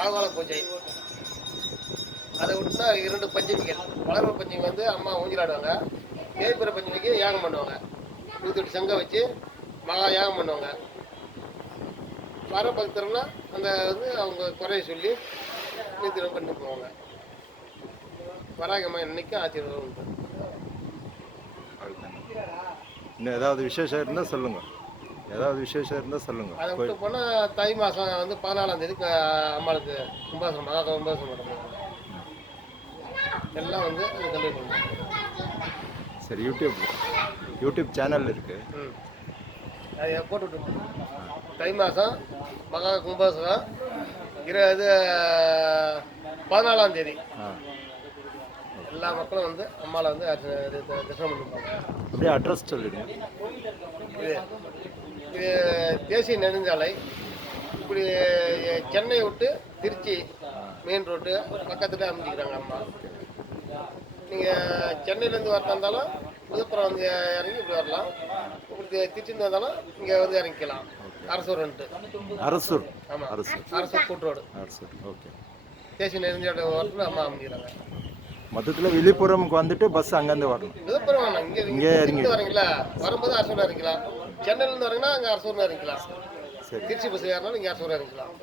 ராகுகால பூஜை. அதை விட்டுனா 2 பஞ்சமிகள். வளர்ப்பு பஞ்சமி வந்து அம்மா ஊஞ்சலாடுவாங்க. தேய்பிற பஞ்சமிக்கு யாகம் பண்ணுவாங்க. 108 சங்கம் வச்சு மகா யாகம் பண்ணுவாங்க. வர பக்தர்னா அந்த வந்து அவங்க குறைய சொல்லி நித்திரம் பண்ணி போவாங்க. வராகம்மா இன்னைக்கும் ஆச்சரியம் உண்டு. இன்னும் ஏதாவது விசேஷம் இருந்தால் சொல்லுங்கள். ஏதாவது விசேஷம் இருந்தால் சொல்லுங்கள். அதை விட்டு போனால் தை மாதம் வந்து 14ஆம் தேதி அம்மாளுக்கு கும்பாசனம் மகா கும்பாசனம் பண்ணுவாங்க. எல்லாம் வந்து அது கல்வி பண்ணுவாங்க. சரி, யூடியூப் சேனல் இருக்குது. அதை போட்டுவிட்டு தை மாதம் மகா கும்பாசனம் இது 14ஆம் தேதி எல்லா மக்களும் வந்து அம்மாவை வந்து தரிசனம் பண்ணிப்பாங்க. அப்படியே அட்ரஸ் சொல்லிடுங்க. இது தேசிய நெடுஞ்சாலை. இப்படி சென்னை விட்டு திருச்சி மெயின் ரோட்டு பக்கத்தில் அமைச்சிக்கிறாங்க அம்மா. நீங்கள் சென்னையிலேருந்து வரதா இருந்தாலும் விழுப்புரம் வந்து இறங்கி இப்படி வரலாம். இப்படி திருச்சிந்து வந்தாலும் இங்கே வந்து இறங்கிக்கலாம். அரசூர்ன்ட்டு. அரசூர். ஆமாம், அரசூர் கூட்டுரோடு. அரசூர். ஓகே. தேசிய நெடுஞ்சாலை வரத்துல அம்மா அமைக்கிறாங்க. மொத்தத்தில் விழுப்புரம்க்கு வந்துட்டு பஸ் அங்கேருந்து வரணும். விழுப்புரம் வேணாம், இங்கே இறங்கி வரீங்களா? வரும்போது அரசூர் இறங்கிக்கலாம். சென்னையிலேருந்து வரீங்கன்னா அங்கே அரசூர் இறங்கிக்கலாம். சரி. திருச்சி பஸ் ஏறினாலும் இங்கே அரசூர் இறங்கிக்கலாம்.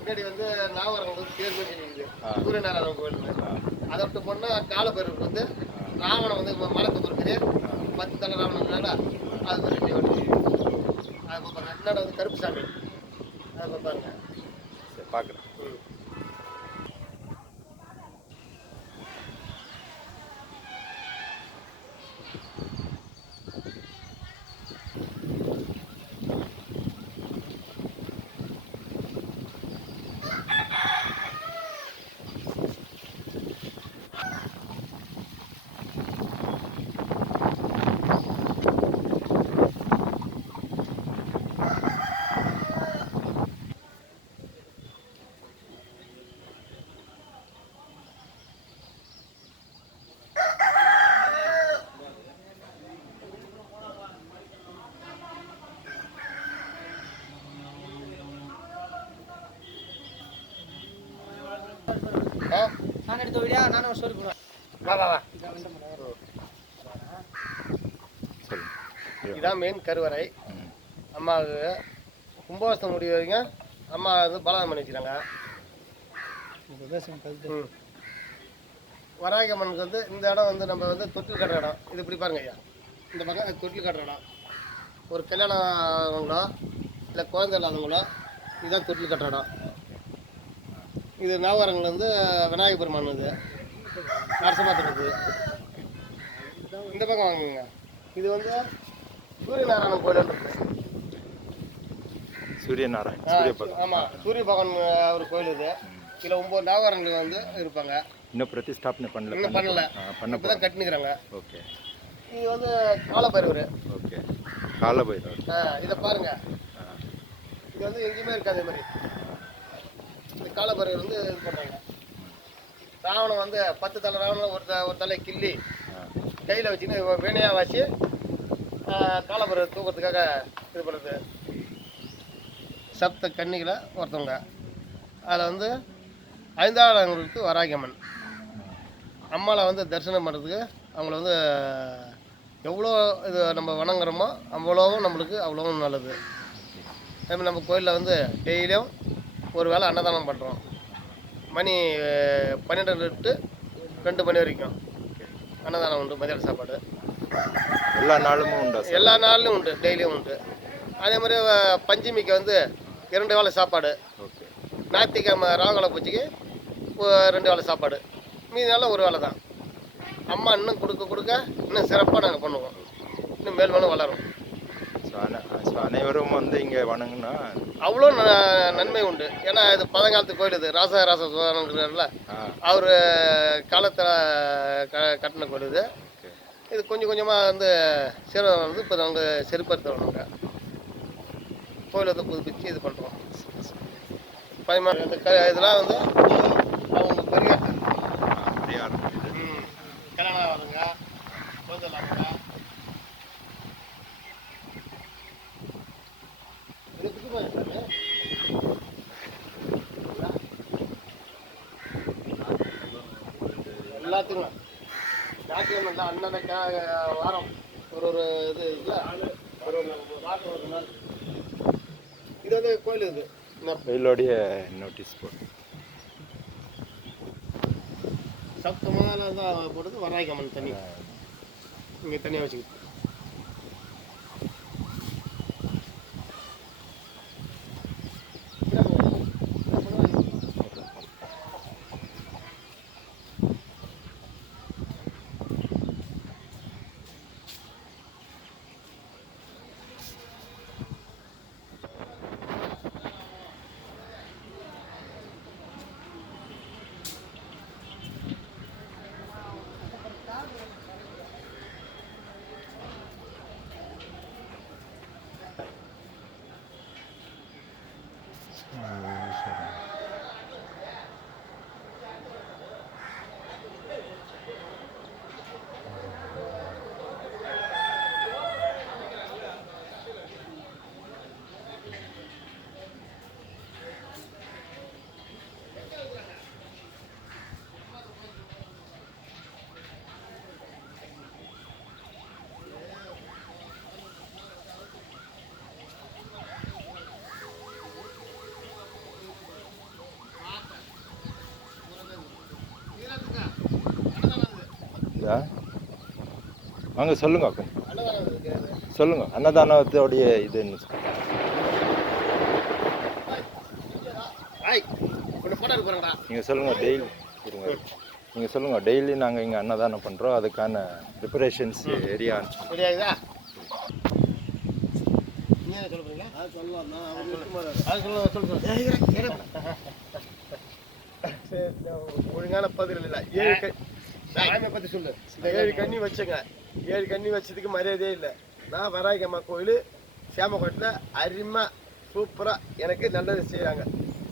முன்னாடி வந்து நாகரங்க பேர் இருக்குது சூரியநாராயணன் கோயில். அதை விட்டு போனால் காலப்பேருக்கு வந்து ராவணன் வந்து மலத்து இருக்குது 10 தலை ராவணனால அது வந்து அதை பார்ப்பாங்க. முன்னாடி வந்து கருப்புசாமி அதை பார்ப்பாங்க. சரி, பார்க்குறேன். நான் எடுத்த வீடியோ நானும் ஒரு ஸ்டோரி போடுவேன். வா வா வா. இதான் மெயின் கருவறை. அம்மாவுக்கு கும்பாபிஷேகம் முடிவு வரைக்கும் அம்மா வந்து பலகாரம் பண்ணி வச்சுக்கிறாங்க. வராகம்மனுக்கு வந்து இந்த இடம் வந்து நம்ம வந்து தொட்டில் கட்டுற இடம். இது இப்படி பாருங்க ஐயா, இந்த பக்கம் தொட்டில் கட்டுற இடம். ஒரு கல்யாணம் ஆனவங்களோ இல்லை குழந்தை இல்லாதவங்களோ இதுதான் தொட்டில் கட்டுற இடம். இது நவகரங்கள் வந்து விநாயகர் பெருமான் இது நரசிம்மத்துக்கு. இந்த பக்கம் வாங்குங்க. இது வந்து சூரியநாராயணன் கோயில் இருக்குது. சூரியநாராயணன். ஆமாம், சூரிய பகவான் ஒரு கோயில் இது. இதில் 9 நவகரங்கள் வந்து இருப்பாங்க. இன்னும் பிரதிஷ்டாபனை பண்ணல. இன்னும் பண்ணல, இப்போ தான் கட்டினுக்கிறாங்க. ஓகே. இது வந்து காலபைரவர். ஓகே, காலபைரவர். இதை பாருங்க, இது வந்து எங்கேயுமே இருக்காது. இது மாதிரி இந்த காலபைரவர் வந்து இது பண்ணுறாங்க. ராவணன் வந்து 10 தலை ராவணன் ஒரு தலை கிள்ளி கையில் வச்சுன்னு வேணையாக வச்சு காலபைரவர் தூக்கிறதுக்காக இது பண்ணுறது. சப்த கன்னிகளை ஒருத்தவங்க. அதில் வந்து 5ஆவது வராகியம்மன் அம்மாவை வந்து தரிசனம் பண்ணுறதுக்கு அவங்கள வந்து எவ்வளோ இது நம்ம வணங்குறோமோ அவ்வளோவும் நம்மளுக்கு அவ்வளோவும் நல்லது. அதேமாதிரி நம்ம கோயிலில் வந்து டெய்லியும் ஒரு வேளை அன்னதானம் பண்ணுறோம். மணி 12 to 2 மணி வரைக்கும் அன்னதானம் உண்டு. மதியான சாப்பாடு எல்லா நாளுமே உண்டா சார்? எல்லா நாளிலும் உண்டு, டெய்லியும் உண்டு. அதே மாதிரி பஞ்சமிக்கு வந்து 2 வேளை சாப்பாடு. ஓகே. ஞாயிற்றுக்கிழமை ராகுகால பூஜைக்கு 2 வேளை சாப்பாடு. மீதி நாளில் 1 வேளை தான். அம்மா இன்னும் கொடுக்க இன்னும் சிறப்பாக நாங்கள் பண்ணுவோம். இன்னும் மேலும் வளரும். ஸோ அனைவரும் வந்து இங்கே வணங்குனா அவ்வளோ நன்மை உண்டு. ஏன்னா இது பழங்காலத்து கோயில். இது ராச சோழங்கிறார்ல, அவர் காலத்தில் கட்டின கோயில் இது. இது கொஞ்சம் கொஞ்சமாக வந்து சீரம் வந்து இப்போ நாங்கள் செருப்படுத்துகிறோம். கோயில் வந்து புதுப்பிச்சு இது பண்ணுறோம். இதெல்லாம் வந்து அவங்க பெரியார் கல்யாணம் ஆகுதுங்க, கோயில் ஆகுங்க. எல்லாத்துக்கும் ஞாயிற்றுக்கிழமை அண்ணனுக்கா வாரம் ஒரு இது இருக்குல்ல, ஒரு வாரம் 1 நாள். இது வந்து கோயில். இது கோயிலோடைய நோட்டீஸ் போட்டு சப்தமான தான் போட்டது. வராய்க்கம்மன் தண்ணி இங்கே தண்ணியாக வச்சுக்கிட்டு வாங்க சொல்லுங்க. சொல்லுங்க அன்னதானத்தோடைய இதுன்னு நீங்கள் சொல்லுங்கள். டெய்லி இருங்க, நீங்கள் சொல்லுங்கள். டெய்லி நாங்கள் இங்கே அன்னதானம் பண்ணுறோம். அதுக்கான ப்ரிப்பரேஷன்ஸ் ஏரியா சரியாகுதா? ஒழுங்கான பதில் இல்லை. 7 பற்றி சொல்லு. 7 கன்னி வச்சுங்க. 7 கன்னி வச்சதுக்கு மரியாதையே இல்லை. நான் வராய்க்கம்மா கோயில் சேமக்கோட்டில் அருமை சூப்பராக எனக்கு நல்லது செய்கிறாங்க.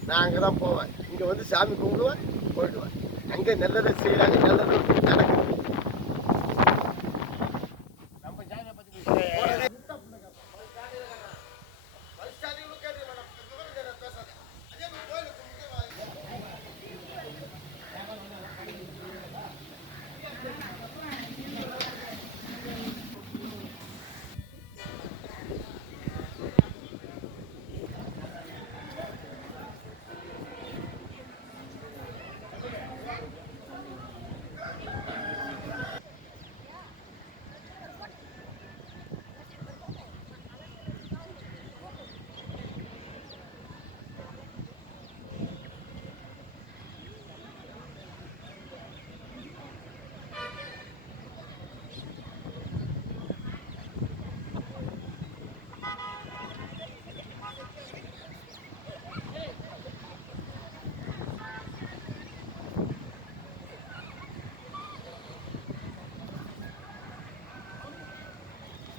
நான் அங்கே தான் போவேன். இங்கே வந்து சாமி கும்பிடுவேன், போயிடுவேன். அங்கே நல்லதை செய்கிறாங்க, நல்லது நடக்குது. நம்ம ஜாதியை பற்றி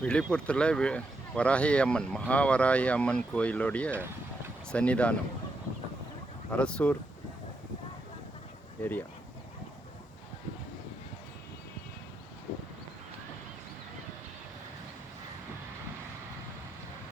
விழுப்புரத்தில் வராகி அம்மன் மகாவராகி அம்மன் கோயிலுடைய சன்னிதானம் அரசூர் ஏரியா.